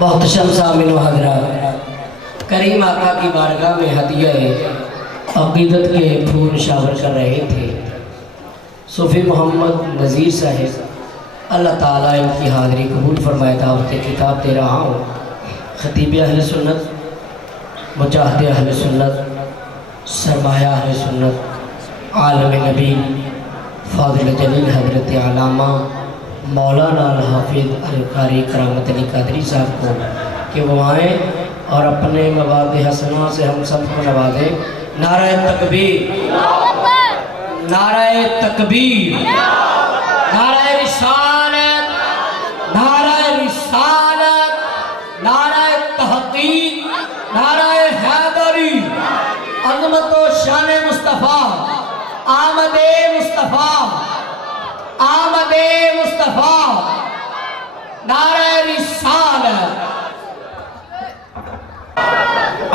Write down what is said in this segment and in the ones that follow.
محتشم سامعین و حضرات، کریم آقا کی بارگاہ میں ہدیہ عقیدت کے پھول نشاور کر رہے تھے صوفی محمد نذیر صاحب، اللہ تعالیٰ ان کی حاضری قبول فرمائے۔ دعوت کتاب دے رہا ہوں خطیب اہل سنت، مجاہد اہل سنت، سرمایہ اہل سنت، عالم نبی فاضل جلیل حضرت علامہ مولانا الحافظ القاری کرامت علی قادری صاحب کو کہ وہ آئیں اور اپنے مواد حسنہ سے ہم سب کو نوازیں۔ نعرہ تکبیر، نعرہ تکبیر، نعرہ رسالت، نعرہ رسالت، نعرہ تحقیق، نعرہ حیدری، عظمت و شان مصطفیٰ، آمد مصطفیٰ، آمد مصطفیٰ، نعرہ رسالت۔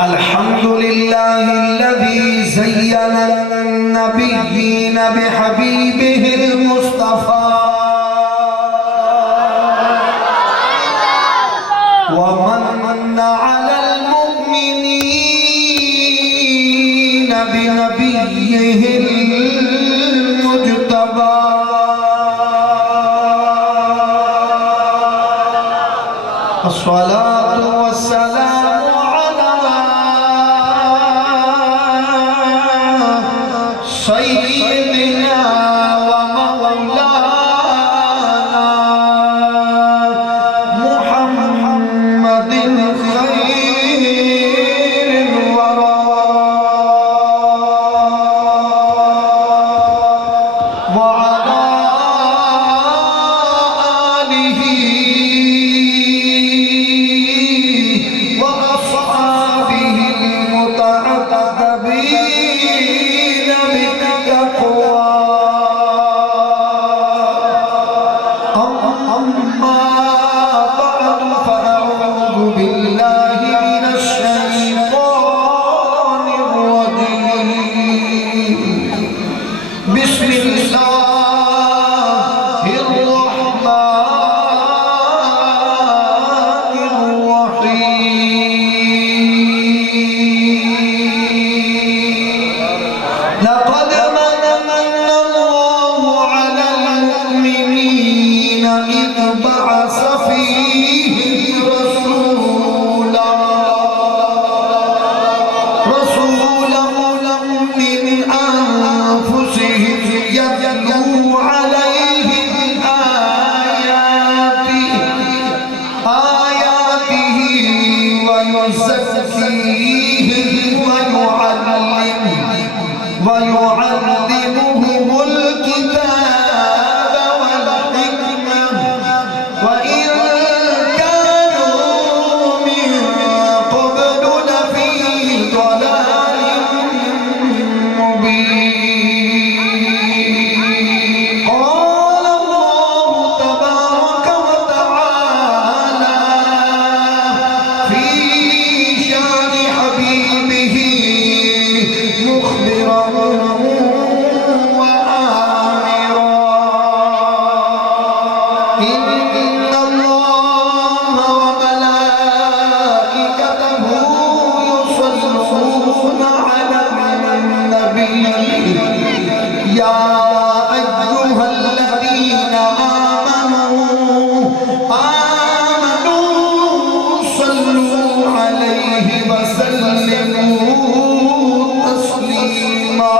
الحمدللہ الذی زین النبیین بحبیبہ المصطفیٰ ومن علی المؤمنین بنبیہ المجتبیٰ۔ الصلاة والسلام على سيدنا ومولانا محمد خير الورى وعلى آله وأصحابه المتعتبين بالتقوى۔ أما بعد فأعوذ بالله من الشيطان الرجيم، بسم الله الرحمن الرحيم۔ لقد من الله على المؤمنين إذ بعث فيهم رسولا من أنفسهم يتلو عليهم آياته ويزكيهم ويعلمهم الكتاب والحكمة وإن كانوا من قبل لفي ضلال مبين۔ قال الله تبارك وتعالى في شان حبيبه مخبرا وآمرا، إن الله وملائكته يصلون على النبي يا أيها الذين آمنوا صلوا عليه وسلموا تسلیما۔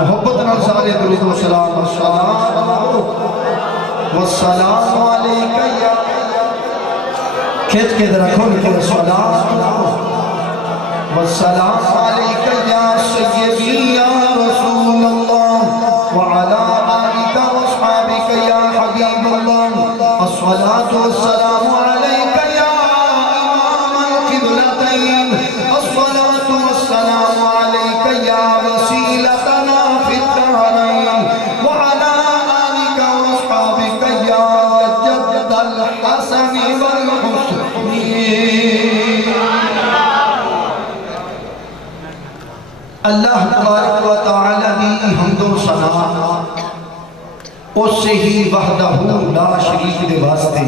محبت نال سارے درود و سلام والسلام علیکہ یا، کھینچ کے رکھو کہ الصلاۃ والسلام علیکہ یا سیدی یا رسول اللہ وعلی آلک واصحابک یا حبیب اللہ۔ الصلاۃ والسلام علیکہ یا امام القبلتین، الصلاۃ والسلام علیکہ یا وسیلتنا فی الدارین وعلی آلک واصحابک یا جد الحسن والحسین۔ اللہ تبارک و تعالی دی حمد و ثنا اس سے ہی وحدہ لا شریک دے واسطے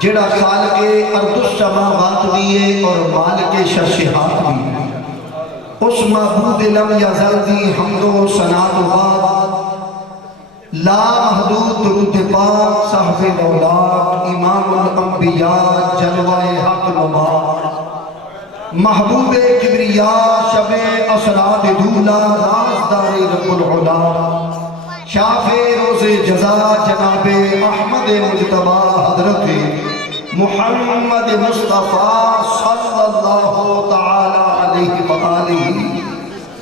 جڑا خالق ارض السماوات بھی ہے اور مالک ششہات بھی ہے، اس معبود لم یزل دی حمد و ثنا و باد، لا محدود درود پاک صاحب دولات امام الانبیاء جلوہ حق نما، محبوب کبریاء شب اسراد دولا رازدار رب العلا، شاف روز جزا جناب احمد مجتبی حضرت محمد مصطفیٰ صلی اللہ تعالی علیہ وآلہ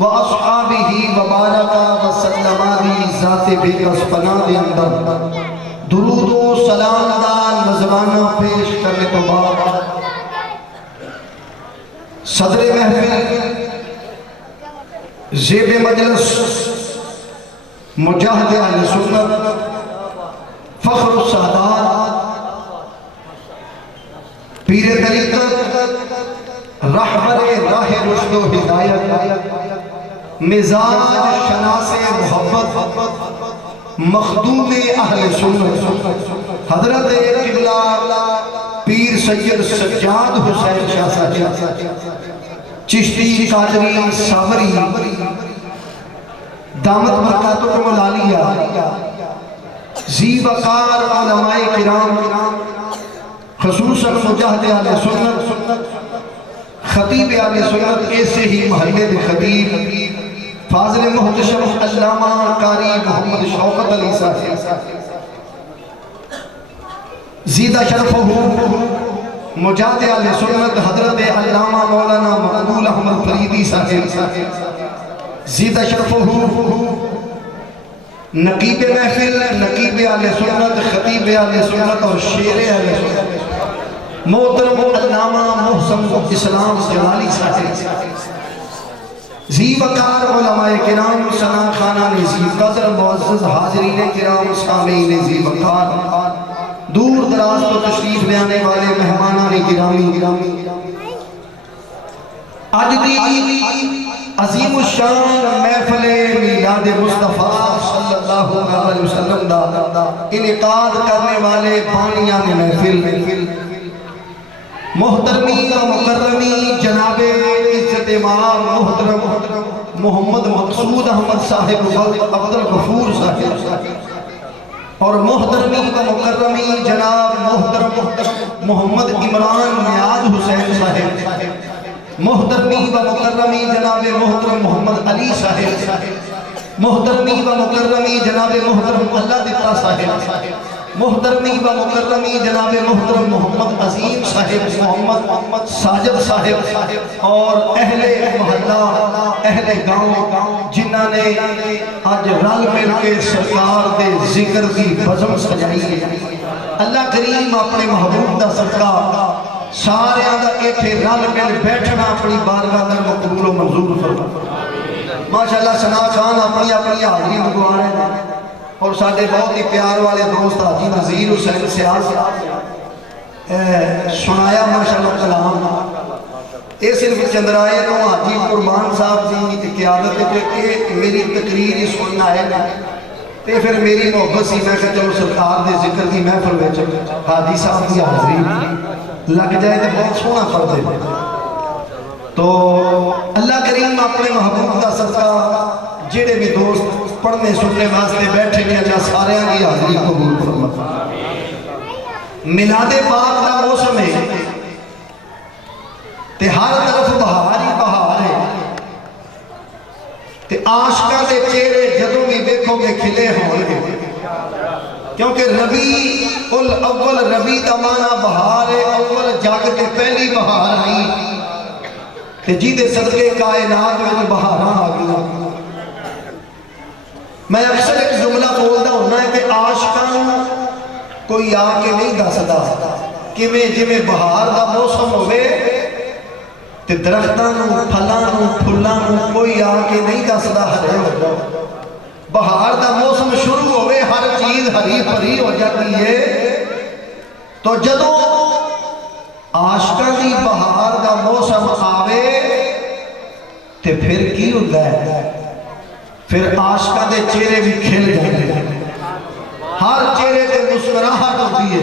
واصحابہ وبارک وسلم علی ذات بے کس پناہ دے اندر درود و سلام دا نذرانہ پیش کرنے تو بعد صدر محفل زیب مجلس مجاہد اہل سنت فخر السادات پیر طریقت رہبر راہ رشد و ہدایت مزاج شناس محبت مخدوم اہل سنت حضرت قبلہ پیر سید سجاد حسین شاہ صاحب چشتی قادری سامری دامت برکاتکم العالیہ ذی وقار علماء کرام خصوصاً مجاہد اہل سنت خطیب اہل سنت ایسے ہی محلے دے خطیب فاضل محتشم علامہ قاری محمد شوکت علی صاحب زیدہ شرف مجاہد اہل سنت حضرت علامہ مولانا مقبول احمد فریدی صاحب زیدہ شرف نقیب محفل نقیب اہل سنت خطیب اہل سنت اور شیر اہل سنت محترم علامہ محسن اسلام جلالی صاحب ذی وقار علماء کرام ثنا خانہ ذی قدر معزز حاضرین کرام سامعین ذی وقار دور دراز تو تشریف لے آنے والے مہمانان گرامی آج دی عظیم الشان محفل میلاد مصطفیٰ صلی اللہ علیہ وسلم دا انعقاد کرنے والے بانیان محفل محترمی و مکرمی جناب عزت امام محترم محمد مقصود احمد صاحب عبدالغفور صاحب اور محترمی و مکرمی جناب محترم محمد عمران نیاز حسین صاحب محترمی و مکرمی جناب محترم محمد علی صاحب محترمی و مکرمی جناب محترم اللہ دتا صاحب محترمی و مکرمی جناب محترم محمد عظیم صاحب محمد ساجد صاحب اور اہل محلہ اہل گاؤں جنہاں نے آج رل مل کے سرکار دے ذکر کی بزم سجائی ہے اللہ کریم اپنے محبوب دا صدقہ سارے آدھا ایتھے رل مل بیٹھنا اپنی بارگاہ در مقبول و منظور فرما ماشاءاللہ ثنا خان اپنی حاضری لگوا رہے ہیں اور ساڑھے بہت ہی پیار والے دوست حاجی نذیر حسین سیاض سنایا ماشاءاللہ کلام یہ صرف چندرائے تو حاجی قربان صاحب جی کی قیادت ہے کہ میری تقریر ہی سننا ہے تے پھر میری محبت سی میں کہ چلو سرکار دے ذکر کی محفل وچ حاجی صاحب کی حاضری لگ جائے تو بہت سونا پڑ دے تو اللہ کریم اپنے محبوب کا صدقہ جڑے بھی دوست پڑھنے سننے واسطے بیٹھے گئے اللہ سارے کی حاضری قبول فرما میلاد پاک کا موسم ہے تے ہر طرف بہار ہی بہار ہے تے عاشقاں دے چہرے جدوں بھی دیکھو گے کھلے ہون گے کیونکہ ربیع الاول ربیع دا معنی بہار ہے اول جگ کے پہلی بہار آئی تے جی دے صدقے کائنات میں بہاراں آ گیا میں اکثر ایک جملہ بولتا ہونا ہے کہ عاشقاں کوئی آ کے نہیں دسدا کہ میں جی میں بہار دا موسم ہوئے تے درختاں نو پھلاں نو پھلاں نو کوئی آ کے نہیں دسدا ہرے ہو بہار دا موسم شروع ہوئے ہر چیز ہری پری ہو جاتی ہے تو جدوں عاشقاں دی بہار دا موسم آوے تے پھر کی ہوتا ہے پھر عاشقاں دے چہرے بھی کھل جاتے ہیں ہر چہرے تے مسکراہٹ ہوتی ہے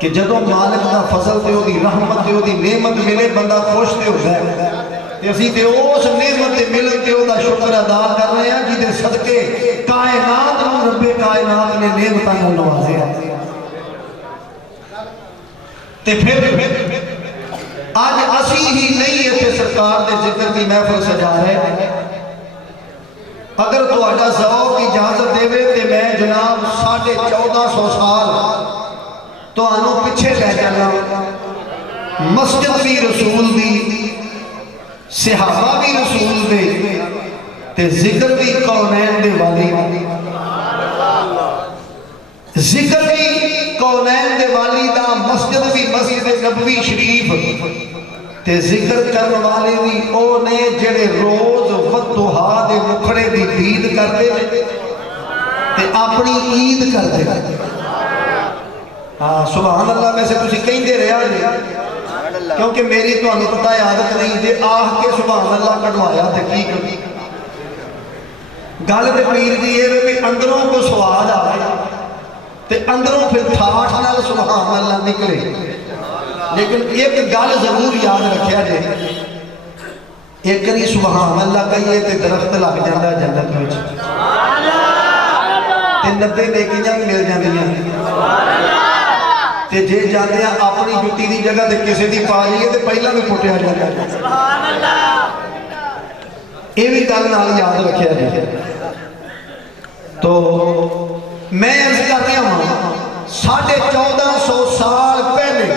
کہ جدو مالک دا فضل تے او دی رحمت تے او دی نعمت ملے بندہ خوش تے ہوتا ہے تے اسی تے اس نعمت تے مل تے او دا شکر ادا کر رہے ہیں جی دے صدقے کائنات نو رب کائنات نے نعمتاں نال نوازیا تے پھر آج اسی ہی نہیں ایتھے سرکار دے ذکر دی محفل سجا رہے اگر تو اڈا ذوق اجازت دے تے میں جناب 1450 سال تو آنو پچھے لے جانا مسجد بھی رسول دی صحابہ بھی رسول دے تے ذکر بھی کونین دے والی ذکر بھی کونین دے والی دا مسجد بھی مسجد نبوی شریف تے ذکر کرنے والے بھی او نے جڑے روز ودھا دے مکھڑے دی عید کرتے تے اپنی عید کرتے سبحان اللہ میں سے کچھ کہیں دے رہا ہے کیونکہ میری تو انہوں پتہ عادت نہیں دے آہ کے سبحان اللہ کڑوایا تھے کی کبھی گل تے پیر دی ہے کہ اندروں کو سواد آئے تے اندروں پھر تھاٹ نال سبحان اللہ نکلے لیکن ایک گل ضرور یاد رکھیا جائے ایک کری سبحان اللہ کہیے تے درخت لگ جاندہ جنت میں تے 90 نیکیاں مل جاندیاں تے جے جاندے ہیں اپنی جوتی دی جگہ تے کسے دی پا لیے تے پہلا بھی پھٹیا جاتا ہے سبحان اللہ یہ بھی گل نال یاد رکھیا جائے تو میں عرض کر رہا ہوں 1450 سال پہلے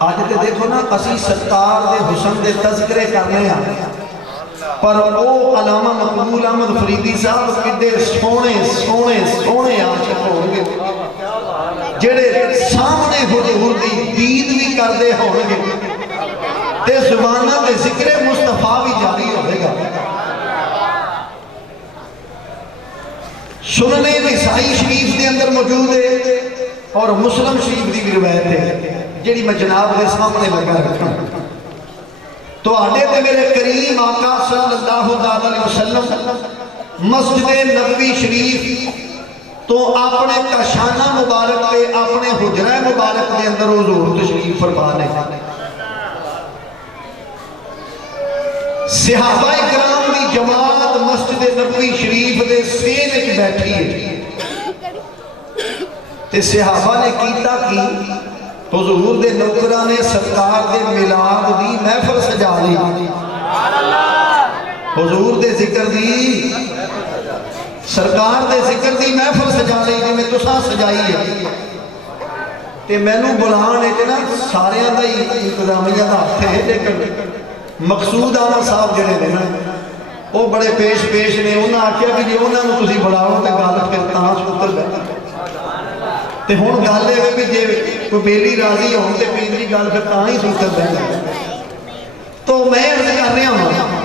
آج تے دیکھو نا اسی سرکار دے حسن دے تذکرے کرنے ہیں پر او علامہ مقبول احمد فریدی صاحب کڈے سونے سونے سونے عاشق ہونگے جڑے سامنے حضور دی دید بھی کر دے ہونگے تے زبانہ دے ذکر مصطفیٰ بھی جاری ہوئے گا سنن نسائی شریف دے اندر موجود ہے اور مسلم شریف دی بھی روایت ہے جڑی میں جناب دے سامنے لگا رکھا تو آڈے تے میرے کریم آقا صلی اللہ علیہ وسلم مسجد نبوی شریف تو اپنے کشانہ مبارک تے اپنے حجرہ مبارک دے اندر حضور تشریف فرمانے صحابہ کرام دی جماعت مسجد نبوی شریف دے سین اچ بیٹھی ہے تے صحابہ نے کیتا کی حضور دے نوکرہ نے سرکار دے میلاد دی محفل سجا لی حضور دے ذکر دی سرکار دے ذکر دی محفل سجا لی جی میں تساں سجائی ہے تے میں نو بلان ہے کہ نا سارے اندھا ہی انتظامیہ دا ہاتھ ہے لیکن مقصود آنا صاحب جڑے دینا وہ بڑے پیش نے انہاں آکیا کہ جی انہاں نو تسی بڑھاؤ تے غالب پھر تاں سکتر بیٹھا تے ہون گل ہے کہ جے کوئی بیلی راضی ہون تے پیر دی گل پھر تاں ہی سکتر بیٹھا تو میں عرض کر رہا ہوں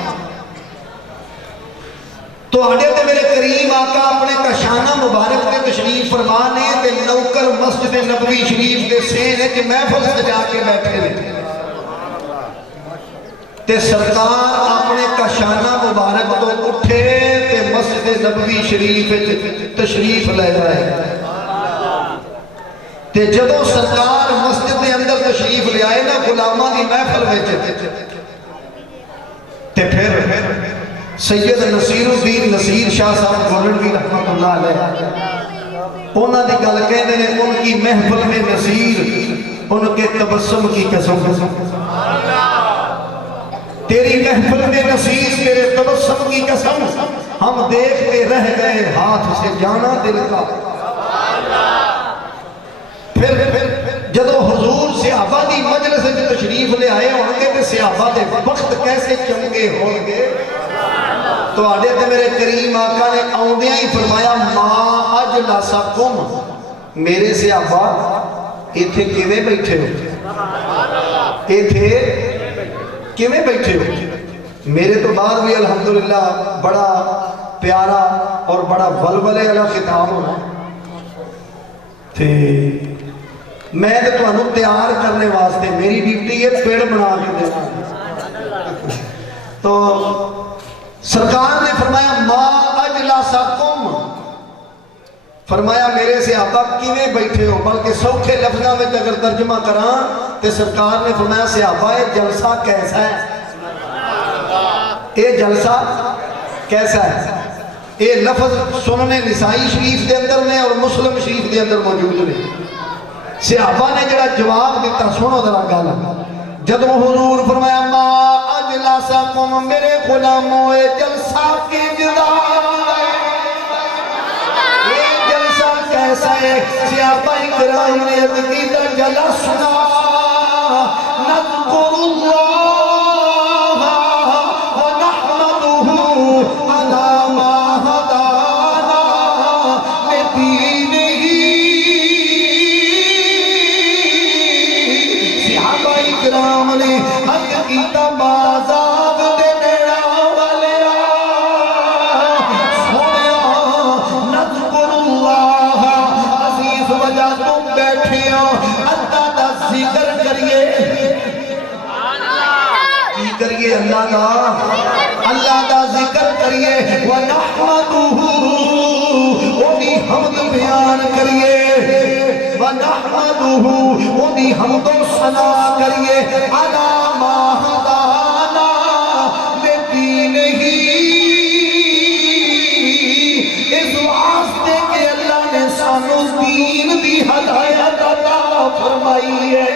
تو آڈے تے میرے کریم آقا اپنے کشانہ مبارک تے تشریف فرمانے تے نوکر مسجد نبوی شریف دے سین ہے کہ محفل سجا کے بیٹھے رہے تے سرکار اپنے کشانہ مبارک تو اٹھے تے مسجد نبوی شریف تشریف لے رہے تے جدو سرکار مسجد دے اندر تشریف لے آئے نا غلامہ دی محفل وچ تے پھر سید نصیر الدین نصیر شاہ صاحب گولنوی رحمت اللہ علیہ انہاں دی گل کہنے نے ان کی محفل میں نصیر ان کے تبسم کی قسم تیری محفل میں نصیر تیرے تبسم کی قسم ہم دیکھتے رہ گئے ہاتھ سے جانا دل کا پھر جدو حضور صحابہ دی مجلس سے تشریف لے آئے ہونگے کہ صحابہ دے وقت کیسے چمکے ہونگے تو آڈے تے میرے کریم آقا نے آؤندیاں ہی فرمایا ما اجلسکم میرے صحابہ ایتھے کیویں بیٹھے ہو ایتھے کیویں بیٹھے ہو میرے تو بعد بھی الحمدللہ بڑا پیارا اور بڑا ولولے والا خطاب ہونا تھے میں تو انہوں تیار کرنے واسطے میری ڈیوٹی ہے پیڑ بنا کے دینا تو سرکار نے فرمایا ما اجلسکم فرمایا میرے صحابہ کیویں بیٹھے ہو، بلکہ سوکھے لفظوں میں اگر ترجمہ کراں تو سرکار نے فرمایا صحابہ یہ جلسہ کیسا ہے، یہ جلسہ کیسا ہے۔ یہ لفظ سنن نسائی شریف دے اندر نے اور مسلم شریف دے اندر موجود نے۔ صحابہ نے جڑا جواب دیتا سنو ذرا گل، جدوں حضور فرمایا ما اجلسکم میرے غلاموں اے جلسہ کی جدا کیسا ہے۔ صحابہ اکرام نے عرض کی جلسنا نذکر اللہ ونحمدہ علی ما ہدانا لدینہ۔ صحابہ اکرام نے عرض کی بازاب دے نیڑا والیا سونیا نذکر اللہ وجہ تم بیٹھے ہو اللہ دا ذکر کریے، کی کریے اللہ دا ذکر کریے، وَنَحْمَدُهُ اُنہی حمد بیان کریے، وَنَحْمَدُهُ اُنہی حمد و ثنا کریے، عَلَى مَا هَدَانَا لِدِينِهِ، اس واسطے کہ اللہ نے سانو دین دی ہدایت عطا فرمائی ہے۔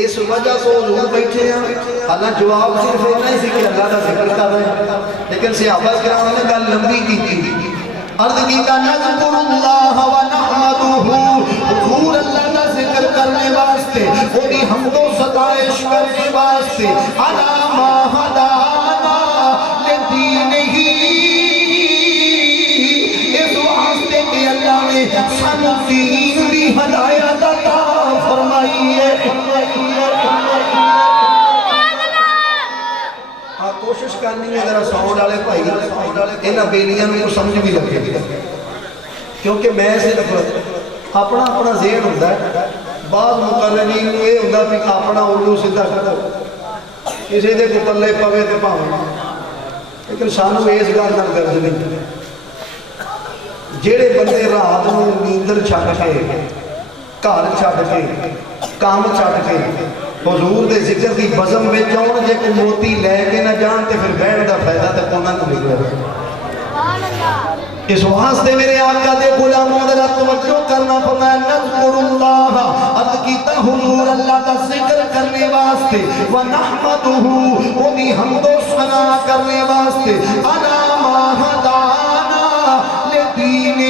اس وجہ سے حضور بیٹھے ہیں، اللہ جواب صرف اتنا ہی سی کہ اللہ کا ذکر کر رہے ہیں، لیکن صحابہ کرام نے گل لمبی کی تھی، عرض کیتا نذکر اللہ ونحمدہ، حضور اللہ کا ذکر کرنے واسطے، انہی حمد و ستائش کرنے واسطے، علی ما ہدانا لدینہ، اس واسطے کہ اللہ نے سانو دین دی ہدایت عطا فرمائی ہے۔ کوشش کرنی ہے ذرا ساؤنڈ والے بھائی انہاں بیلیاں کو سمجھ بھی لگے، کیونکہ میں صرف اپنا ذہن ہوتا ہے، بعض مقررین کو یہ ہوتا ہے کہ اپنا اردو سیدھا کرو، کسی دے کو پلے پوے تے پاویں، لیکن سانو اس گل نال غرض نہیں۔ جڑے بندے رات نوں نیندر چھڈ کے، گھر چھڈ کے، کام چھڈ کے حضور دے ذکر دی بزم وچ آؤن، جے کوئی موتی لے کے نہ جان تے پھر بہن دا فائدہ تے انہاں کو نہیں ہوگا۔ اس واسطے میرے آقا دے غلاموں ذرا توجہ کرنا فرمایا نذکر اللہ، عرض کیتا حضور اللہ کا ذکر کرنے واسطے، ونحمدہ انہی حمد و ثنا کرنے واسطے، علی ما ہدانا لدینہ،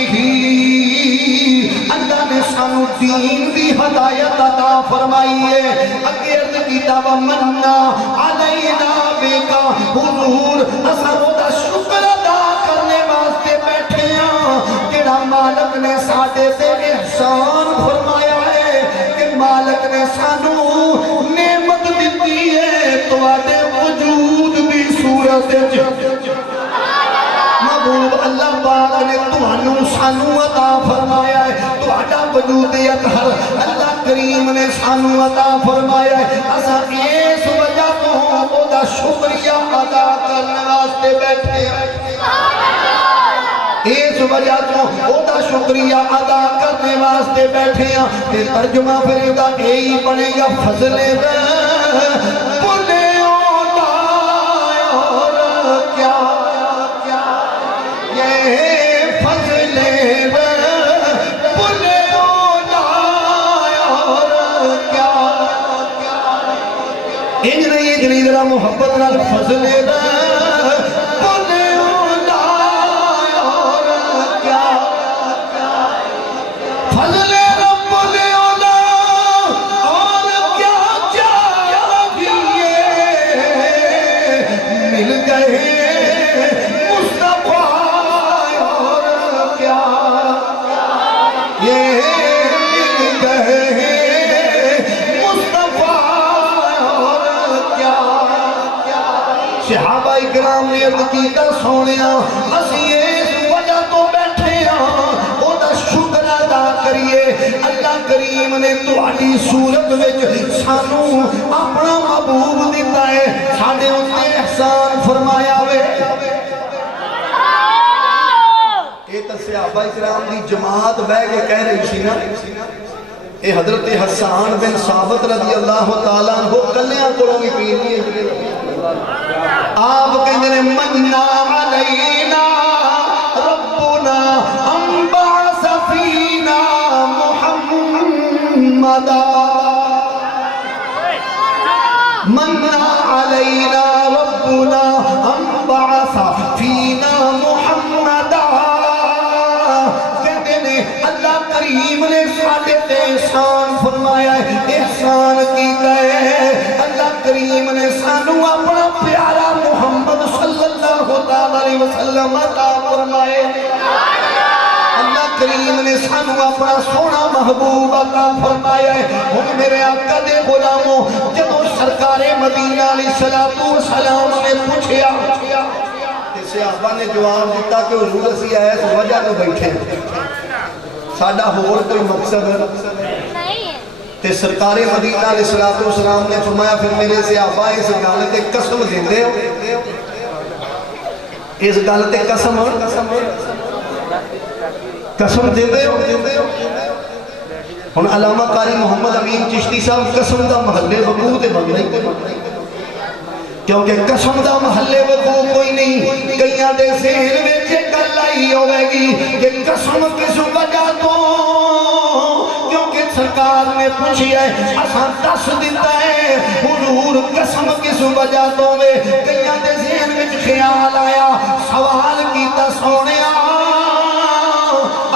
اللہ نے سانو دین دی ہدایت عطا فرمائی ہے۔ اگے عرض کیتا ومنا علینا بکا، حضور اساں دا شکر ادا کرنے واسطے بیٹھے ہیں، جڑا مالک نے ساڈے تے احسان فرمایا ہے کہ مالک نے سانو نعمت دتی ہے تواڈے وجود دی صورت وچ۔ محبوب اللہ پاک نے تانوں سانو عطا فرمایا ہے، تہاڈا وجود اطہر اللہ کریم نے سانو عطا فرمایا ہے، اساں اس وجہ تو او دا شکریہ ادا کرنے واسطے بیٹھے ہیں، اس وجہ تو او دا شکریہ ادا کرنے واسطے بیٹھے ہیں۔ تے ترجمہ پھر دا یہی بنے گا فضل محبت نال فضل فضل رب العلا اور کیا چاہیے، مل گئے مصطفیٰ اور کیا، یہ مل گئے صحابہ اکرام نے عرض کیتا سونیا اسی اس وجہ تو بیٹھے ہاں او دا شکر ادا کریے، اللہ کریم نے تہاڈی صورت وچ سانو اپنا محبوب دیتا ہے، ساڈے اُتے احسان فرمایا وے۔ صحابہ کرام دی جماعت بہ کے کہہ رہی سی نا، اے حضرت حسان بن ثابت رضی اللہ تعالیٰ عنہ کلیاں کولوں بھی پیر نہیں ہے۔ آپ کہندے نے مننا علینا ربنا انبعث فینا محمدا، مننا علینا ربنا انبعث فینا محمدا، کہتے نے اللہ کریم نے ساڈے تے احسان فرمایا ہے، احسان کیتا ہے، اللہ کریم نے سانو اپنا پیارا محمد صلی اللہ علیہ وسلم عطا فرمائے، اللہ کریم نے سانو اپنا سونا محبوب عطا فرمایا ہے۔ ہن میرے آقا دے غلاموں، جدوں سرکار مدینہ علیہ السلام نے پوچھیا، صحابہ نے جواب دیتا کہ حضور اسی آئے اس وجہ تو بیٹھے ہیں، ساڈا ہور کوئی مقصد تے سرکار مدینہ علیہ السلام نے فرمایا پھر میرے صحابہ اس گل تے قسم دیندے ہو، اس گل تے قسم دیندے ہو۔ ہن علامہ قاری محمد امین چشتی صاحب قسم دا محلے وقوع تے بن نہیں، کیونکہ قسم دا محلے وقوع کوئی نہیں، کئیاں دے ذہن وچ گل آئی ہوے گی کہ قسم کس وجہ تو، کیونکہ سرکار نے پوچھیا ہے اساں دس دیتا ہے حضور قسم کس وجہ تو وے، کئیاں دے ذہن وچ خیال آیا، سوال کیتا سونیا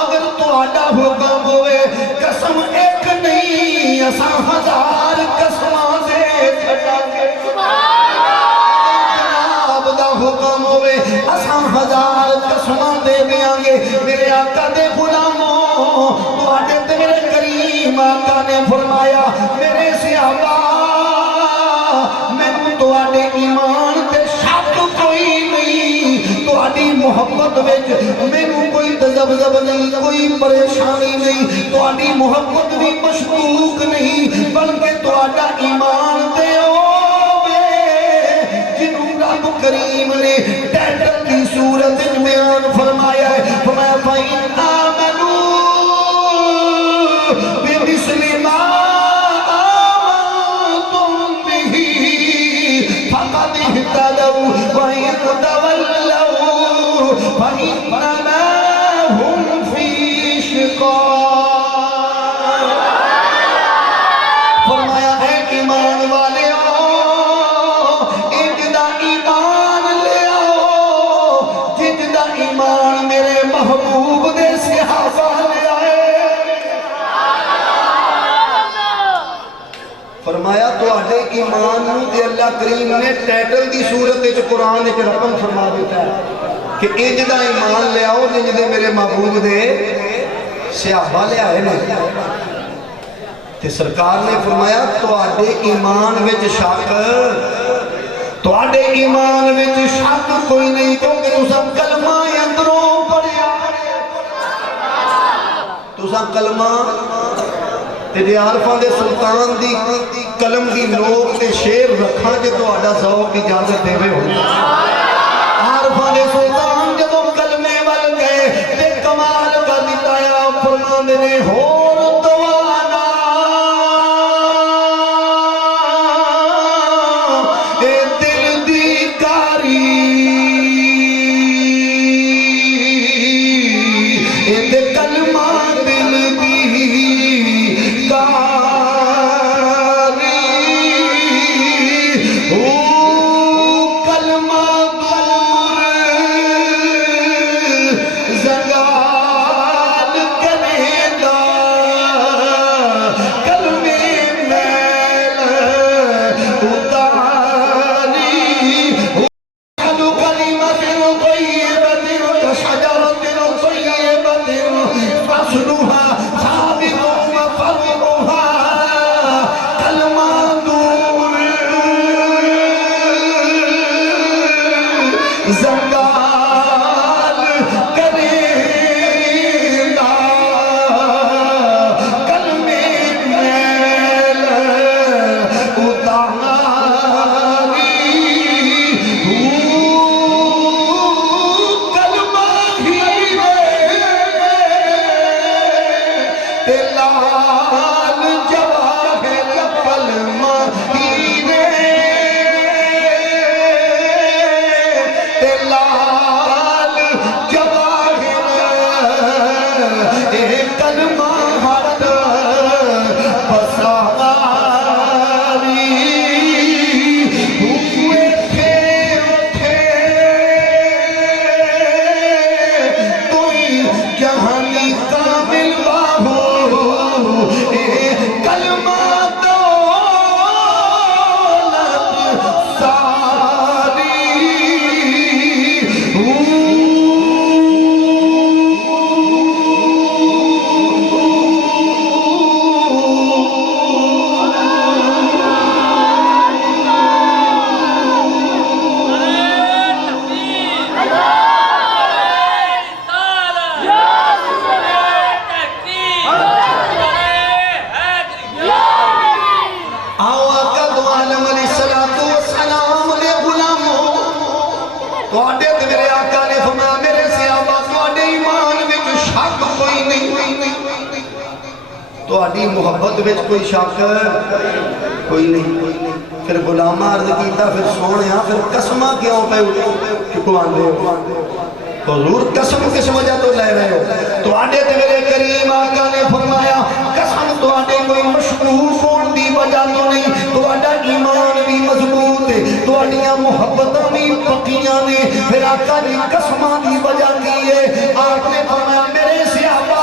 اگر تہاڈا حکم ہوئے قسم ایک نہیں اساں ہزار قسماں دے چھڈاਂਗੇ، حکم ہوئے اساں ہزار قسماں دے دیاں گے۔ میرے آقا دے غلاموں، تواڈے تے میرے کریم آقا نے فرمایا میرے صحابہ مینوں تواڈے ایمان تے شک کوئی نہیں، تواڈی محبت وچ مینوں کوئی تذبذب نہیں، کوئی پریشانی نہیں، تواڈی محبت بھی مشکوک نہیں، بلکہ تواڈا ایمان تے رب کریم نے ٹیٹل کی صورت بیان فرمایا ہے، فرمایا فَإِنْ آمَنُوا بِمِثْلِ مَا آمَنْتُمْ بِهِ فَقَدِ اهْتَدَوْا وَإِنْ تَوَلَّوْا فَإِنَّمَا هُمْ فِي شِقَاقٍ۔ فرمایا اے ایمان والے ایمان میرے محبوب دے صحابہ لے آئے، فرمایا تو آدھے ایمان دے اللہ کریم نے ٹیٹل دی صورت وچ قرآن ایک رقم فرما دیتا ہے کہ انج دا ایمان لے آؤ جنج دے میرے محبوب دے صحابہ لے آئے نے، تے سرکار نے فرمایا تو آدھے ایمان وچ شک، تو آدھے ایمان وچ شک کوئی نہیں، کیونکہ تساں کلمہ اندروں پڑھیا، تساں کلمہ تے دے عارفاں دے سلطان دی قلم دی نوک تے شیر رکھا کہ تو آدھا ذوق اجازت دے ہوئے ہو، عارفاں دے سلطان جدوں کلمے وال گئے تے کمال کا دتایا فرماندے نے ہور دوانا اے دل دی کاری اے دے کلمہ دل دی کاری او کلمہ دور زنگال کرے دا تواڈے تے میرے آقا نے فرمایا میرے صحابہ تواڈے ایمان وچ شک کوئی نہیں، تواڈی محبت وچ کوئی شک کوئی نہیں۔ پھر غلامہ عرض کیتا پھر سونیا پھر قسمہ کیوں پہ چکواندے ہو؟ حضور قسم کس وجہ تو لے رہے ہو؟ تو آڈے تے میرے کریم آقا نے فرمایا قسم تو آڈے کوئی مشکوف ہون دی وجہ تو نہیں، تو آڈا ایمان بھی مضبوط ہے، تو آڈیاں محبتاں بھی پکیاں نے۔ پھر آقا نے قسمہ دی وجہ کی ہے، آپ نے فرمایا میرے صحابہ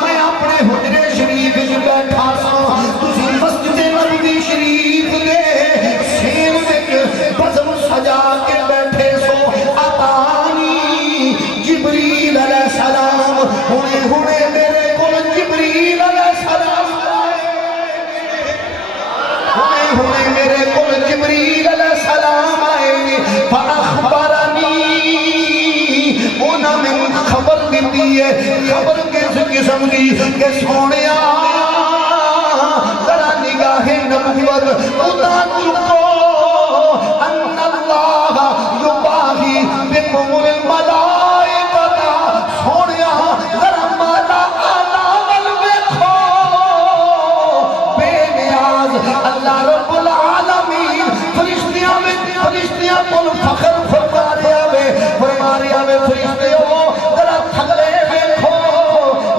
میں اپنے حجرے شریف وچ بیٹھا سا، تسی مسجد نبوی شریف دے سین وچ بزم سجا کے بیٹھے سو، جبریل علیہ السلام ہونے ہونے میرے کل جبریل علیہ السلام ہونے میرے کل جبریل علیہ السلام آئے فاخبرنی، انہوں نے خبر دیتی ہے، خبر کس قسم دی کہ سونیا ذرا نگاہ نبوت اتار چکو ان اللہ یباہی بکم الملائکہ، سونیا ذرا مالا آلہ والویکھو بے نیاز اللہ رب العالمین فرشتیاں کل فخر فرما رہا میں فرشتیوں ذرا تھلے ویکھو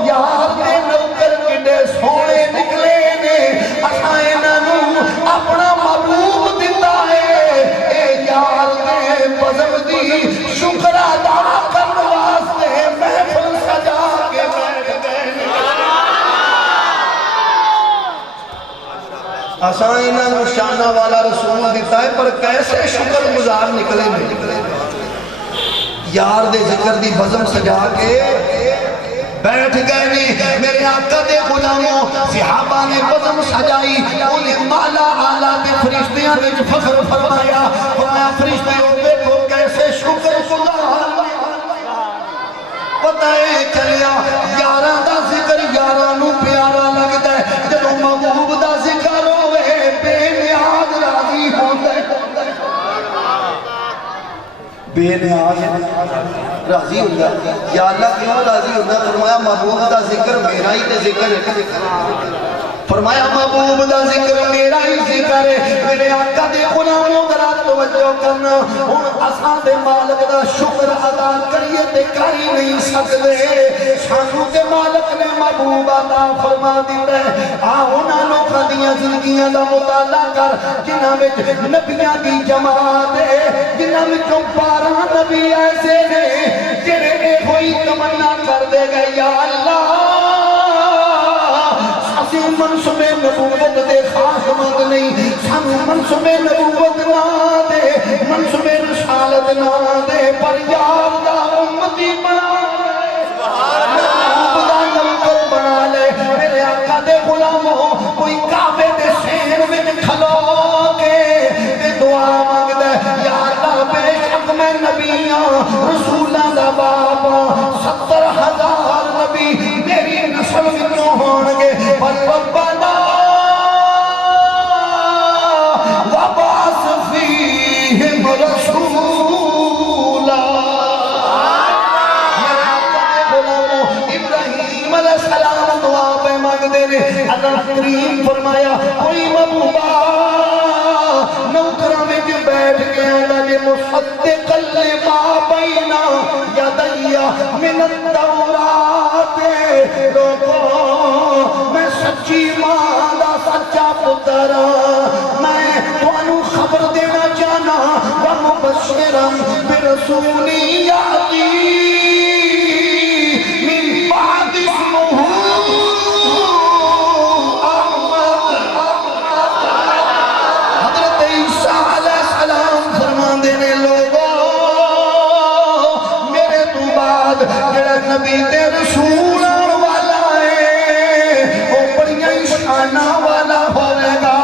یار دے نوکر کڈے سونے نکلے نے، اساں انہاں نوں اپنا محبوب دتا ہے، اے یار دے بزم دی شکر ادا کرن واسطے محفل سجا کے بیٹھ گئے۔ اساں انہاں نوں شانہ والا رسول دیتا ہے پر کیسے شکر گزار نکلے میں، یار دے ذکر دی بزم سجا کے بیٹھ گئے نے۔ میرے آقا دے غلاموں صحابہ نے بزم سجائی، انہیں مالا آلہ دے فرشتیاں وچ فخر فرمایا، فرمایا فرشتیوں دیکھو کیسے شکر گزار، پتہ ہے چلیا یاراں دا ذکر یاراں نوں پیارا لگدا ہے، جدوں محبوب دا ذکر ہوئے بے نیاز راضی ہوندا ہے، بے نیاز راضی ہوندا ہے۔ یا اللہ کیوں راضی ہوندا؟ فرمایا محبوب دا ذکر میرا ہی تے ذکر ہے، فرمایا محبوب دا ذکر میرا ہی ذکر ہے۔ میرے آقا دے غلاموں ذرا توجہ کرنا، ہن اساں دے مالک دا شکر ادا کریے تے کر ہی نہیں سکدے، سانوں تے مالک نے محبوب عطا فرما دتا ہے۔ آ انہاں لوکاں دیاں زندگیاں دا مطالعہ کر جنہاں وچ نبیاں دی جماعت ہے، جنہاں وچوں 12 نبی ایسے نے جڑے اے ہوئی تمنا کر دے گئے یا اللہ اسی منصب نبوت دے خاص مند نہیں، سانو منصب نبوت نہ دے، منصب رسالت نہ دے، پر یار دا امتی بنا لے، محبوب دا نوکر بنا لے۔ میرے آقا دے غلاموں کوئی کعبے دے سین وچ کھلو کے تے دعا مانگدا ہے، یا اللہ بے شک میں نبیاں رسولاں دا باپ 70,000 نبی میری نسل وچوں ہون گے، پر ربنا وبعث فیہم رسولا۔ ابراہیم علیہ السلام دعا پہ مانگدے نے، اللہ کریم فرمایا کوئی محبوبہ نوکراں وچ بیٹھ کے آندا جے مصدقا لما بین یدی من التورات، لوگوں میں سچی ماں دا سچا پتر میں تانوں خبر دینا چاہنا، ومبشرا برسول یاتی من بعد اسمہ جڑا نبی تے رسول والا ہے وہ بڑیاں شاناں والا ہوے گا،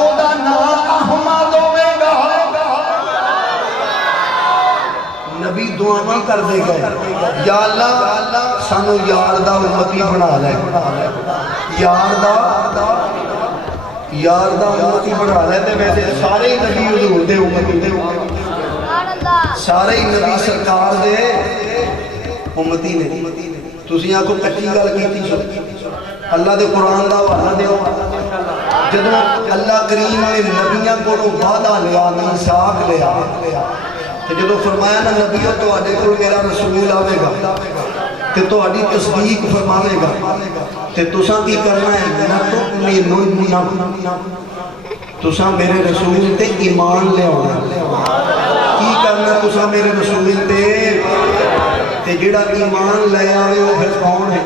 او دا نام احمد ہوے گا۔ نبی دعاواں کر دے گئے یا اللہ سانو یار دا امتی بنا لے، یار دا امتی بنا لے، تے ویسے سارے نبی حضور دے امتی سارے ہی نبی سرکار دے امتی نے تسی آنکھو کچی گل کیتی سو اللہ دے قرآن دا حوالہ دیو جدو اللہ کریم نے نبیاں کو وعدہ لیا میثاق لیا تے جدو فرمایا نا نبیوں تو آدھے کو میرا رسول آوے گا تے تو آدھی تصدیق فرماوے گا تے تساں کی کرنا ہے نہ تو تساں میرے رسول تے ایمان لے آنا کی کرنا تساں میرے رسول تے جڑا ایمان لے آوے وہ پھر کون ہے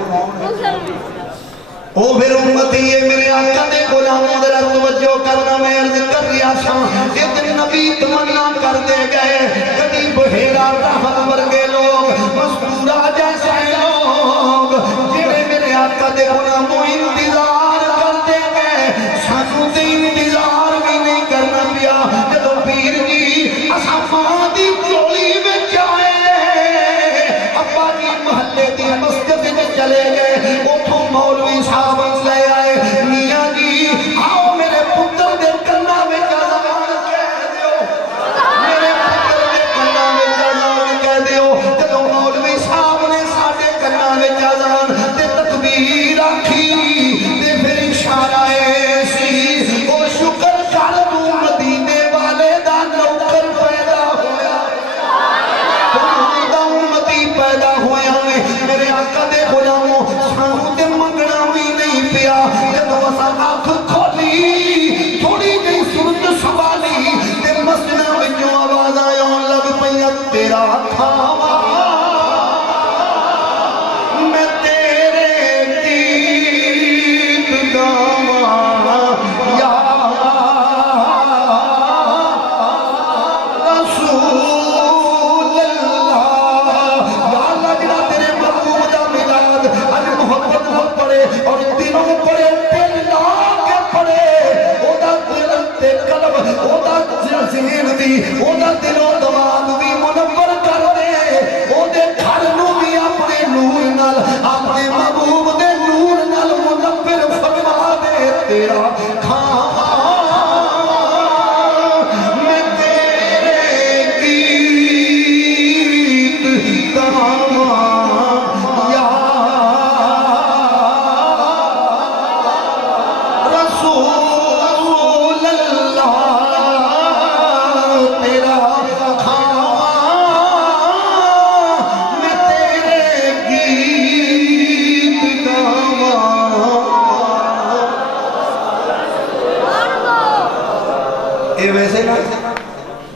وہ پھر امتی ہے میرے آقا دے غلاموں ذرا توجہ کرنا میں عرض کر رہا تھا ایک نبی تمنا کر دے گئے کبھی بحیرہ رحمت ورگے لوگ مستورہ جیسے لوگ جنہیں میرے آقا دے غلاموں انتظار کر دے گئے سانو تے انتظار بھی نہیں کرنا پیا جدو پیر جی اساں ماں دی چولی میں جائے ابا جی محلے دی مسجد میں چلے گئے اتھوں مولوی صاحب لے آئے میاں جی آؤ میرے پتر دے کنا میں جازان کہہ دیو میرے پتر دے کنا میں جازان کہہ دیو جدو مولوی صاحب نے ساڑھے کنا میں جازان تے تکبیر آکھی تے پھر اشارہ ایسی او شکر کر تو مدینے والے دا نوکر پیدا ہویا پیدا ہویا ہے میرے آقا دے غلاموں سانو تے منگنا بھی نہیں پیا جدو اساں آنکھ کھولی تھوڑی جئی صورت سنبھالی تے مسجداں وچوں آواز آون لگ پئیاں تیرا کھاواں میں تیرے گیت گاواں یا رسول اور دنوں پڑے دل لاکے پڑے اوہ دل تے قلب اوہ ذہن دی اوہ دلوں دماغ بھی منور کر دے اوہ گھر نو بھی اپنے نور نال اپنے محبوب دے نور نال منور فرما دے تیرا کھاواں میں تیرے گیت گاواں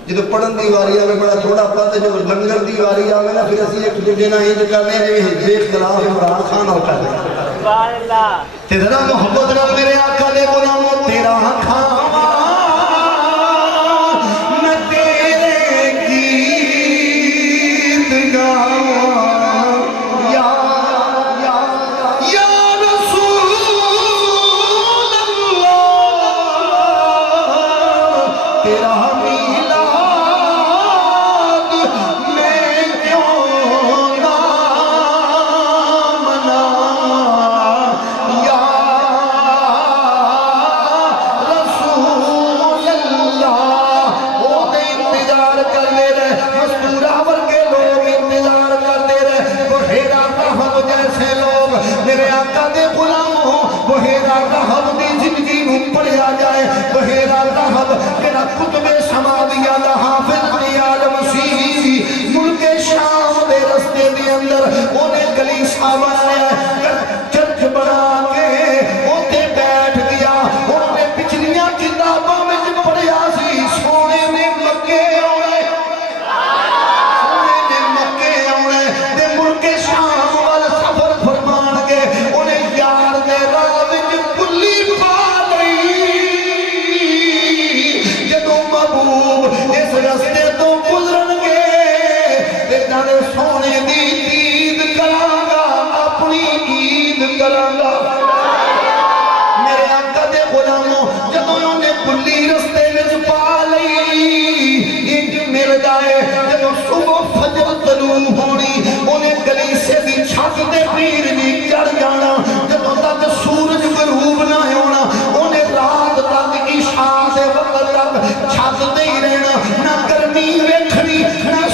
جدو پڑھن دی واری آوے بڑا تھوڑا پڑھتے جو لنگر دی واری آوے نا پھر اسی ایک دوجے نہ ہی کرنے جو بے اختلاف عمران خان اور کر دیں تے ذرا محبت نال میرے آقا دے غلاموں تیرا کھاواں میں تیرے گیت گاواں یا رسول اللہ تیرا پڑھیا جائے بحیرہ رحب میرا کتب سماویہ دا حافظ نیال مسیح ملک شام دے رستے دے اندر انہیں کلیسا بنایا چرچ بنا کے اوتے بیٹھ گیا انہیں پچھلیاں کتابوں میں پڑھیا سی سونے نے مکے آنے دے ملک شام والا سفر فرمان کے انہیں یار دے راہ وچ کلی اس رستے تو گزرن گے جانے سونے دی عید کرانگا اپنی عید کرانگا میرے آقا دے غلاموں جدوں انہیں کلی رستے میں پا لئی انج مل جائے جدوں صبح فجر طلوع ہونی انہیں کلیسے دی چھت دے پیر بھی چڑھ جانا جدوں تک سورج غروب نہ ہونا انہیں رات تک عشاء سے وقت تک چھت دے ہی رہنا نہ گرمی ویکھنی نہ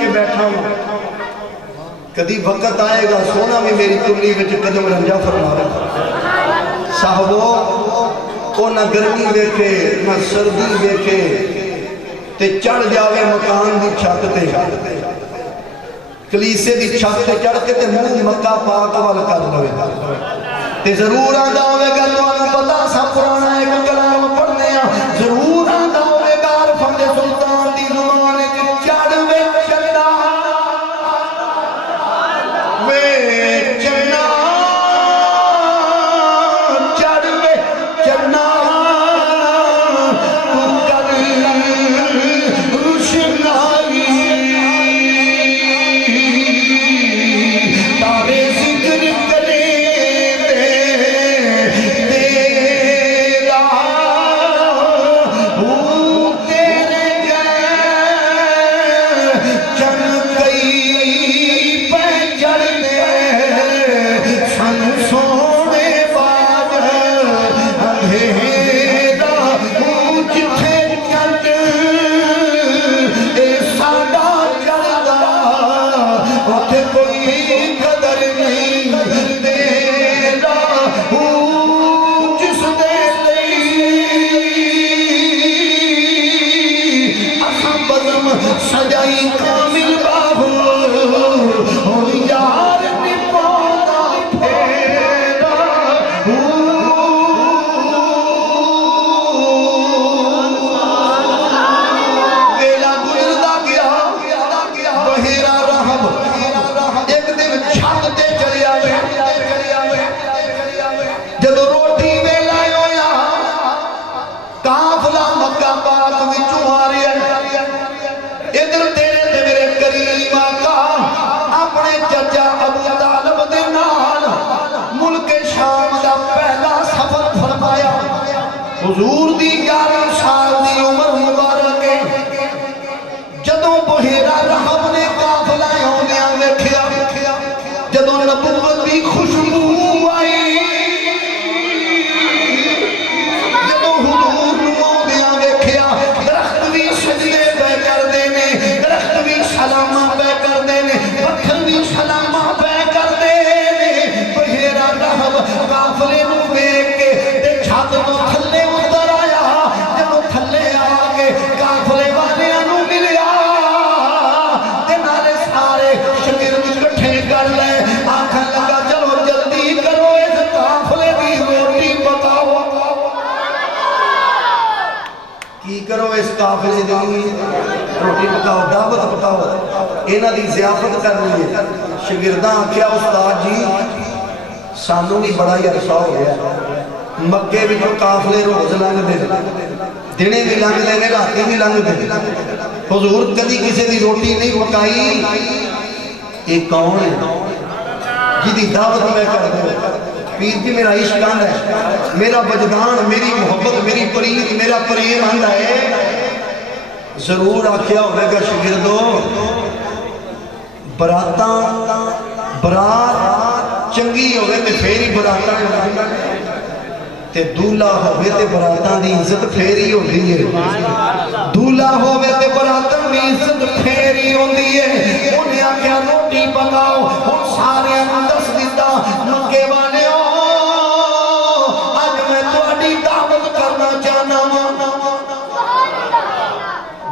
کے بیٹھا ہوں کدی وقت آئے گا سونا بھی میری کلی وچ قدم رنجا فرماوے صاحبو وہ نہ گرمی ویکھے نہ سردی ویکھے تے چڑھ جاوے مکان دی چھت تے کلیسے دی چھت تے چڑھ کے تے منہ مکہ پاک وال کر لوے تے ضرور آندا ہوے گا تانوں پتہ سا پرانا ایک کلام پڑھنے آ ضرور آندا ہوے گا عرفان دے سلطان دی زبان وچ چڑھ وے چندا وے چنا چڑھ وے چنا تو کر روشنائی تارے ذکر کرے تیرا تیرے چن کئی پہ جڑنے سن سونے بعد اندھیرا جتھے چند اے ساڈا چڑھدا اوتھے کوئی قدر نہیں تیرا جس دے لئی اساں بزم سجائی کامل باہو اور یار نپادا پھیرا ویلا گزردا گیا بحیرہ رحم ایک دن چھت تے چڑھیا وے جدوں روٹی ویلا ہویا قافلہ مکہ پاک وچوں آ رہیا ادھر تیرے تے میرے کریم آقا اپنے چچا ابو طالب دے نال ملک شام دا پہلا سفر فرمایا حضور دی 11 سال دی عمر مبارک ہے جدوں بحیرہ رحم نے قافلہ آوندیاں ویکھیا جدوں نبوت دی خوشبو آئی جدوں حضور نوں آوندیاں ویکھیا درخت بھی سجدے پہ کردے نے درخت بھی سلاماں پہ کردے نے پتھر بھی سلاماں پہ کردے نے بحیرہ رحم قافلے نوں ویکھ کے تے چھت تو تھلے اتر آیا جدوں تھلے آ کے قافلے والیاں نوں ملیا تے نالے سارے شاگرد اکٹھے کر لے آکھن لگا چلو جلدی کرو اس قافلے دی روٹی پکاؤ کی کرو اس قافلے دی روٹی پکاؤ دعوت پکاؤ انہاں دی ضیافت کرنی ہے شاگرداں آکھیا استاد جی سانوں بھی بڑا ہی عرصہ ہو گیا مکے وچوں قافلے روز لنگدے دنے بھی لنگدے نے راتی بھی لنگدے حضور کدی کسی دی روٹی نہیں پکائی یہ کون ہے جدی دعوت میں کر دوں پیر جی میرا عشق آندا ہے میرا وجدان میری محبت میری پرید میرا پریم آندا ہے ضرور آکھیا ہوئے گا شاگردو برات چنگی ہوئے تے پھیری براتاں تے دولہ ہوئے تے براتاں دی عزت پھیری ہوندی ہے دولہ ہوئے تے براتاں دی عزت پھیری ہوندی ہے انہیں آکھیا روٹی پکاؤ ان سارے دس دیتا مکے والے آج میں تہاڈی دعوت کرنا چاہنا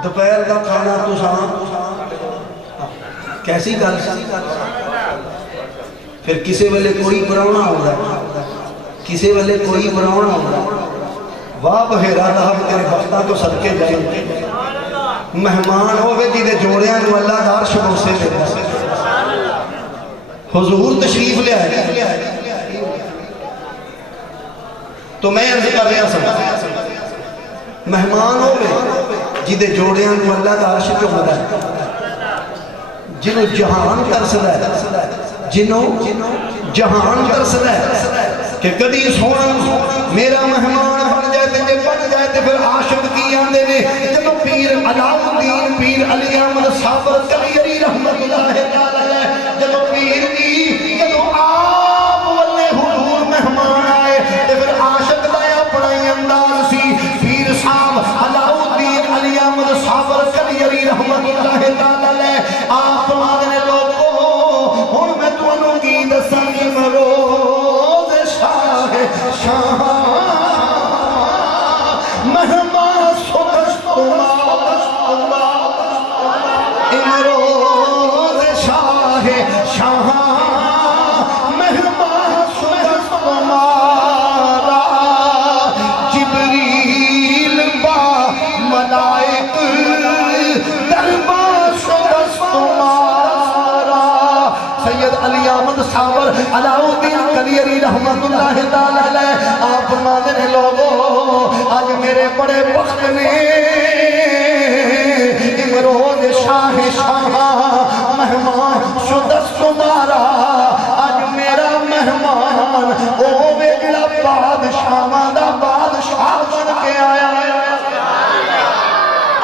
دوپہر دا کھانا تساں کیسی گل پھر کسے ویلے کوئی پراؤنا ہوندا کسے ویلے کوئی پراؤنا ہوندا واہ بحیرہ رحم تیرے بختاں تو صدقے جائیں مہمان ہوئے جیدے جوڑیاں جو اللہ دا عرش بوسے دے حضور تشریف لے آئے تو میں عرض کر رہا سمجھ مہمان ہوئے جیدے جوڑیاں جو اللہ دا عرش جو مدہ ہے جنہوں جہان ترسدہ ہے جنہوں جہان ترسدہ ہے کہ کدی سونا میرا مہمان بن جائے تے بن جائے تے پھر عاشق کی آندے نے جب پیر علاؤالدین پیر علی احمد صابر کلیری رحمت اللہ تعالی جب پیر کی جب آپ والے حضور مہمان آئے تے پھر عاشق دا اپنا ہی انداز سی پیر صاحب علاؤالدین علی احمد صابر کلیری رحمت اللہ تعالی علاؤدین کلیری رحمت اللہ تعالی علیہ آپ فرماتے ہیں لوگوں آج میرے بڑے وقت نے امروز شاہ مہمان شدست تمہارا آج میرا مہمان اوے جڑا بادشاہ دا بادشاہ بن کے آیا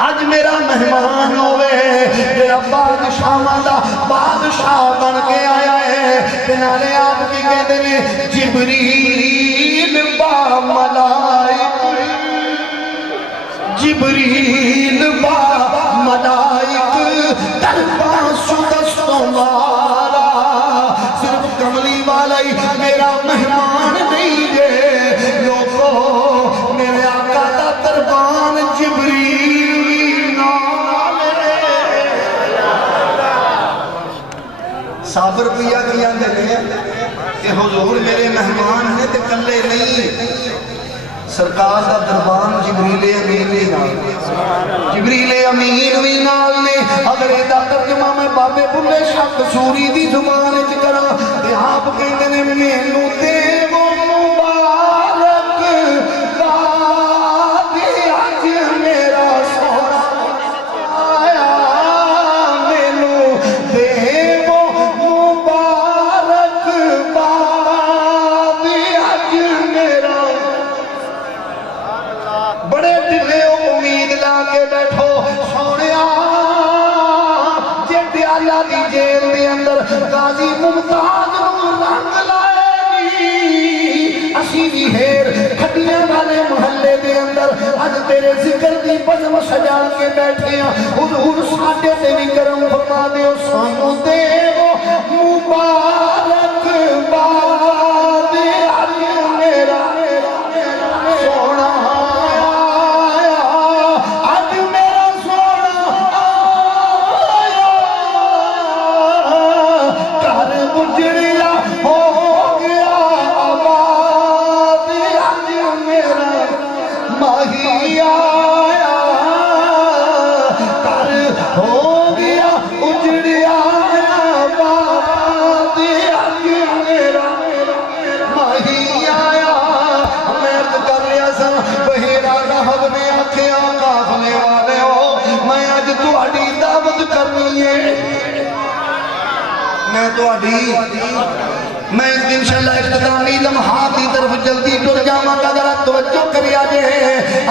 آج میرا مہمان ہوئے میرا بادشاہ دا بادشاہ بن کے آیا ہے بنانے آپ کی کہتے ہیں جبریل با ملائک جبریل با ملائک دربان شدست تمہارا صرف کملی والا ہی میرا مہمان نہیں ہے لوگوں میرے آقا دا دربان جبریل نال صابر پیا کیا کہتے ہیں کہ حضور میرے مہمان ہیں تے کلے نہیں سرکار دا دربان جبریل امین جبریل امین وی نال نے اگر دا ترجمہ میں بابے بلے شاہ قصوری دی زبان وچ کراں تے آپ کہندے نے مینوں تے وہ مبارک باد اج میرا سونا آیا مینوں تے وہ مبارک باد اج میرا بڑے دلے امید لا کے بیٹھو سونیا جے دیالا دی جیل دے اندر غازی ممتاز نو رنگ لائے گی اسی دی ہیر کھٹیاں والے محلے دے اندر اج تیرے ذکر دی بزم سجا کے بیٹھے ہیں حضور ساڈے تے بھی کرم فرما دیو سانو دیو مبارک باد اج میرا سونا میں انشاءاللہ اختتامی لمحات کی طرف جلدی ٹر جاواں گا ذرا توجہ کریا جے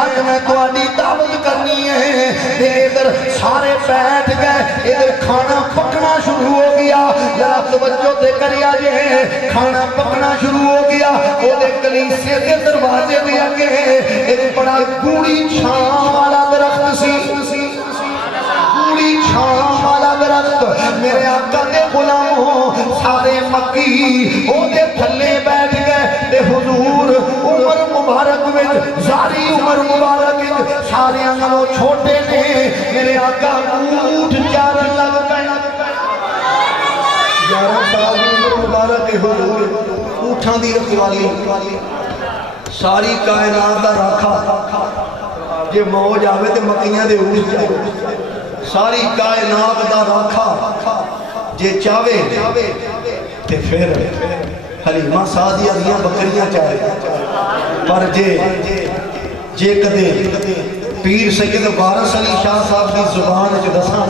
اج میں تہاڈی دعوت کرنی ہے تے ادھر سارے بیٹھ گئے ادھر کھانا پکنا شروع ہو گیا ذرا توجہ تے کریا جے کھانا پکنا شروع ہو گیا او دے کلیسے دے دروازے دے اگے ایک بڑا گوڑی چھاں والا درخت سی چھاں والا درخت میرے آقا دے غلاموں سارے مکی او دے تھلے بیٹھ گئے دے حضور عمر مبارک وچ زاری عمر مبارک وچ سارے انگلوں چھوٹے نے میرے آقا اونٹ چارن لگ گئے 11 سال عمر مبارک دے حضور اونٹاں دی رکھوالی ساری کائنات دا راکھا جے موج آوے تے مکیاں دے اونٹ جائے ساری کائنات دا راکھا جے چاہے تے پھر حلیمہ سعدیہ دیاں بکریاں چاہے پر جے کدے پیر سید وارث علی شاہ صاحب دی زبان وچ دساں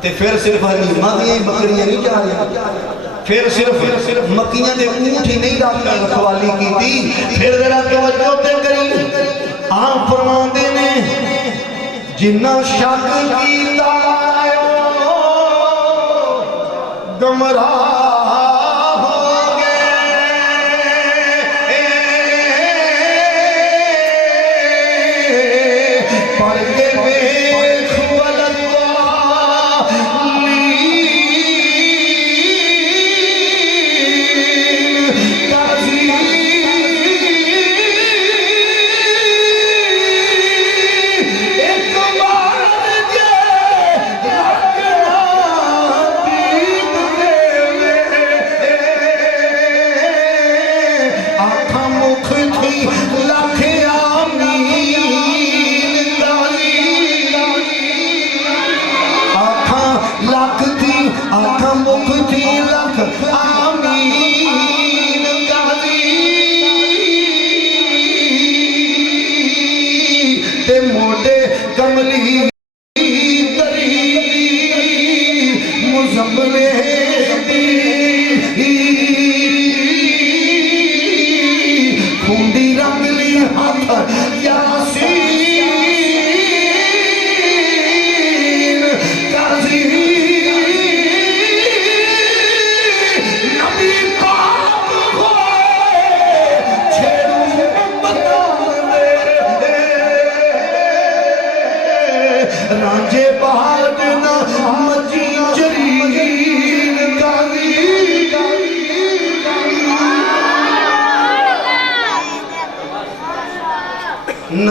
تے پھر صرف حلیمہ دیاں بکریاں نہیں چاہے پھر صرف مکیاں دے اونٹ ہی نہیں رکھوالی کیتی پھر ذرا توجہ تے کری آپ فرماندے نے جنہ شک کیتا گمراہ ہو گئے پر کے بیخ آخ مکھ تھی لکھ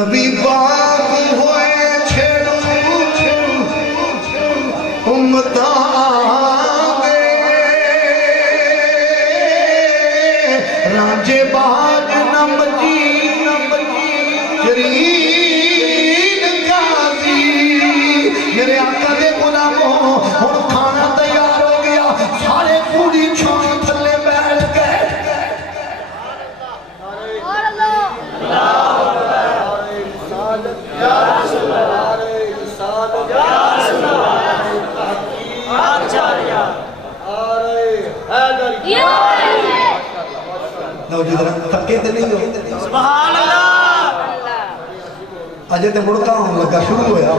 نبی پاک ہوئے چھڑو امتاں دے راجے باج نمجی شرین قاضی میرے آقا دے غلاموں ہن کھانا تیار ہو گیا سارے پوری چھان تھلے بیٹھ گئے لو جی ذرا تھکے تے نہیں ہو سبحان اللہ اجے تے مڑکا ہون لگا شروع ہویا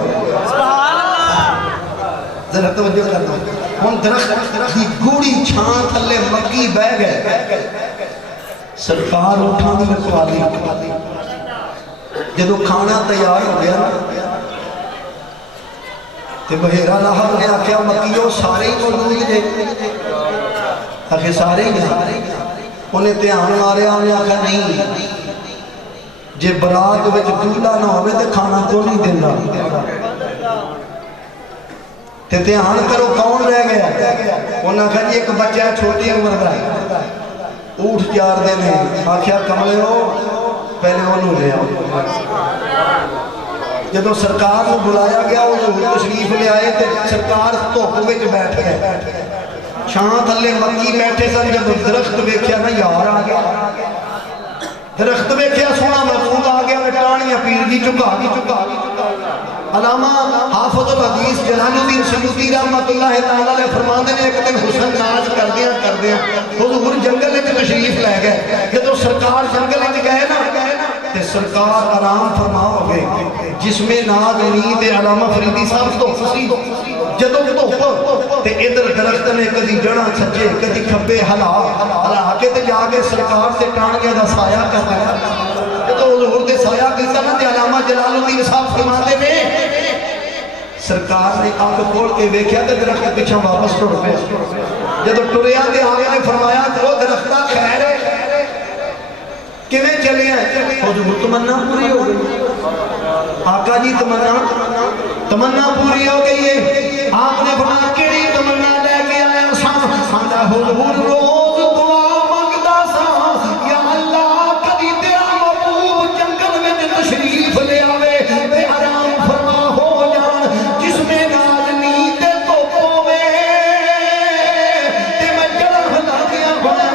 سبحان اللہ ذرا توجہ کرنا ہن درخت دی گوڑی چھان تھلے مکی بہ گئے سرکار اٹھاں دی رکھوالی جدو کھانا تیار ہو گیا تے بحیرہ لاہب نے آکھیا مکیوں سارے ہی موجود جے آکھے سارے ہی انہیں دھیان ماریا انہیں آکھا نہیں جے برات وچ دولہا نہ ہوئے تے کھانا تو نہیں دینا تے دھیان کرو کون رہ گیا انہیں آکھا جی ایک بچہ چھوٹی عمر کا اونٹ چار دینے آکھیا کملے ہو پہلے انہوں لے آؤ جدو سرکار کو بلایا گیا وہ تشریف لے آئے تے سرکار دھوپ وچ بیٹھ گئے چھان تھلے مکی بیٹھے سن جب درخت ویکھیا نا یار آ گیا درخت ویکھیا سونا محفوظ آ گیا ٹانیاں پیر دی چکا علامہ حافظ الحدیث جلال الدین سیوطی رحمت اللہ تعالی علیہ فرماندے نے ایک دن حسن ناز کردیاں حضور جنگل وچ تشریف لے گئے جدو سرکار جنگل وچ گئے نا تے سرکار آرام فرماؤ گے جس میں ناز نیند علامہ فریدی صاحب تو خوشی جدو تے ادھر درخت نے کدی جڑاں سجے کدی کھبے ہلا کے تے جا کے سرکار سے ٹانگیاں دا سایہ کر رہا جدو حضور دے سایہ کیتا نا تے علامہ جلال الدین صاحب فرماتے نے سرکار نے آنکھ کھول کے ویکھیا تے درخت پیچھے واپس ٹر پیا جدو ٹریا تے آگے نے فرمایا کہ وہ درختہ خیر ہے کیویں چلے ہیں حضور تمنا پوری ہو گئی آقا جی تمنا پوری ہو گئی ہے آپ نے فرمایا کیڑی تمنا لے کے آیا سان آندا حضور روز دعا منگدا سا یا اللہ کبھی تیرا محبوب جنگل وچ تشریف لے آوے تے آرام فرما ہو جان جس میں ناز نیند تے دھوپ ہوے تے میں جڑاں ہلاندیاں ہویا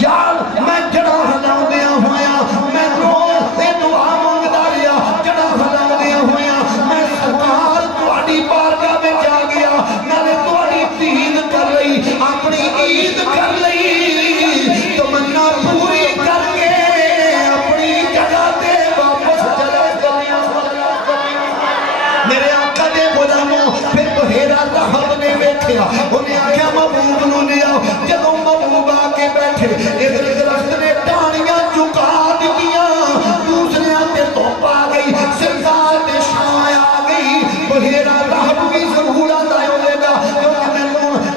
یار میں جڑاں ہلاندیاں ہویا میں روز تے دعا منگدا رہیا جڑاں ہلاندیاں ہویا میں سرکار تہاڈی بارگاہ وچ آ گیا نالے تہاڈی دید کر لئی اپنی عید کر لئی تمنا پوری کر کے اپنی جگہ تے واپس چلا گیا میرے آقا دے غلاموں پھر بحیرہ لاہب نے ویکھیا انہیں آکھیا محبوب نو لے آؤ جدوں محبوب آ کے بیٹھے ادھر درخت نے ٹانیاں چکا دتیاں دوسرے تے دھوپ آ گئی سرکار تے چھاں آ گئی بحیرہ لاہب بھی ضرور آتا ہوئے گا کیونکہ میں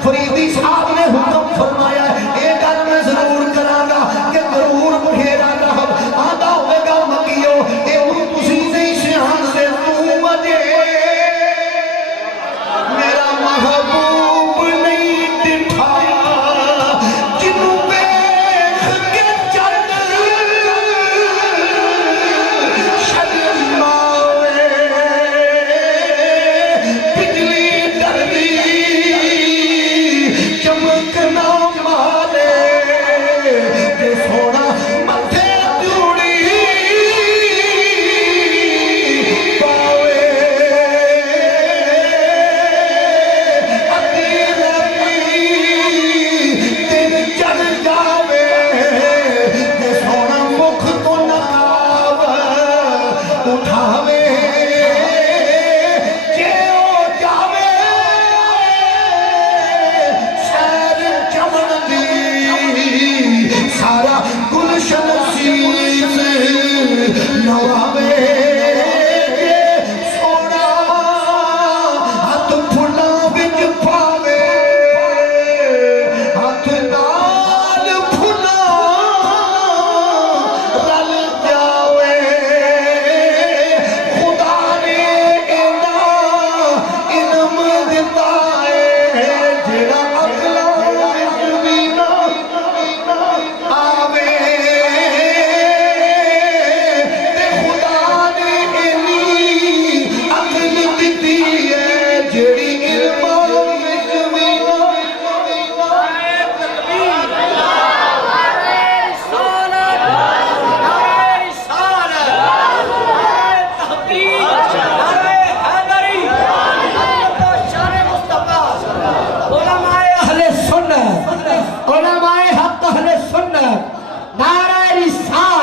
فریدی صاحب نے حکم فرمایا ہے ایک گل میں ضرور کراں گا کہ ضرور بحیرہ لاہب آتا ہوئے گا مکیو اے تسی نہیں سیاں سے تو مجھے میرا محبوب نہیں ڈٹھا جنوں بے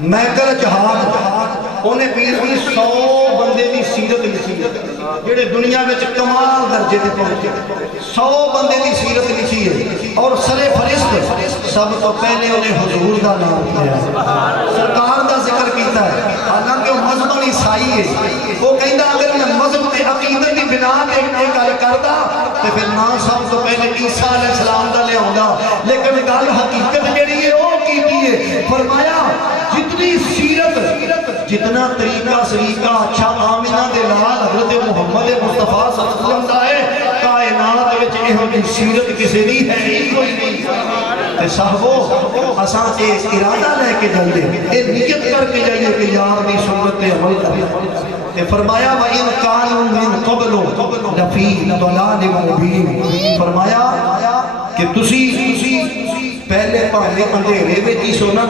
میکل جہاد انہیں پیر کی 100 بندے دی سیرت لکھی جڑے دنیا میں کمال درجے تے پہنچے 100 بندے دی سیرت لکھی ہے اور سر فرشت سب تو پہلے انہیں حضور دا نام کیا ہے سرکار دا ذکر کیتا ہے حالانکہ وہ مذہب عیسائی ہے وہ کہندا اگر میں مذہب تے عقیدت دی بنا تے ایک گل کردا تے پھر نام سب تو پہلے عیسیٰ علیہ السلام دا لے آوندا لیکن گل حقیقت جڑی ہے وہ کیتی ہے فرمایا جتنی سیرت جتنا طریقہ سلیقہ اچھا آمنہ دے لال حضرت محمد مصطفیٰ صلی اللہ علیہ وسلم دا ہے کائنات وچ اہو جی سیرت کسی دی ہے ہی کوئی نہیں تے صاحبو اساں اے ارادہ لے کے جلدے اے نیت کر کے جائیے کہ یار دی سنت تے عمل کرے تے فرمایا وَإِن كَانُوا مِن قَبْلُ لَفِي ضَلَالٍ مُبِينٍ فرمایا کہ تسی پہلے پہلے اندھیرے میں کی سونا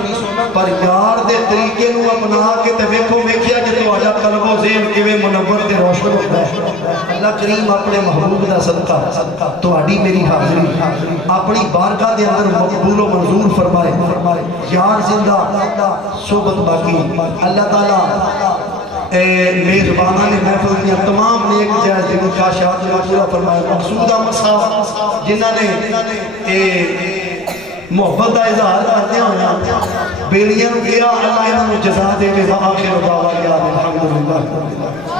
پر یار دے طریقے نو اپنا کے تے ویکھو ویکھیا کہ تہاڈا قلب و ذہن کیویں منور تے روشن ہوتا ہے اللہ کریم اپنے محبوب دا صدقہ تہاڈی میری حاضری اپنی بارگاہ دے اندر مقبول و منظور فرمائے یار زندہ صحبت باقی اللہ تعالی میزبانہ نے محفل دیا تمام نیک جائز جنہوں کا شاہد پورا فرمائے مقصودہ مساف جنہوں نے محبت دا اظہار کرتے ہونا بیلیاں گیا اللہ انہوں جزا دے کے وآخر دعویٰ الحمدللہ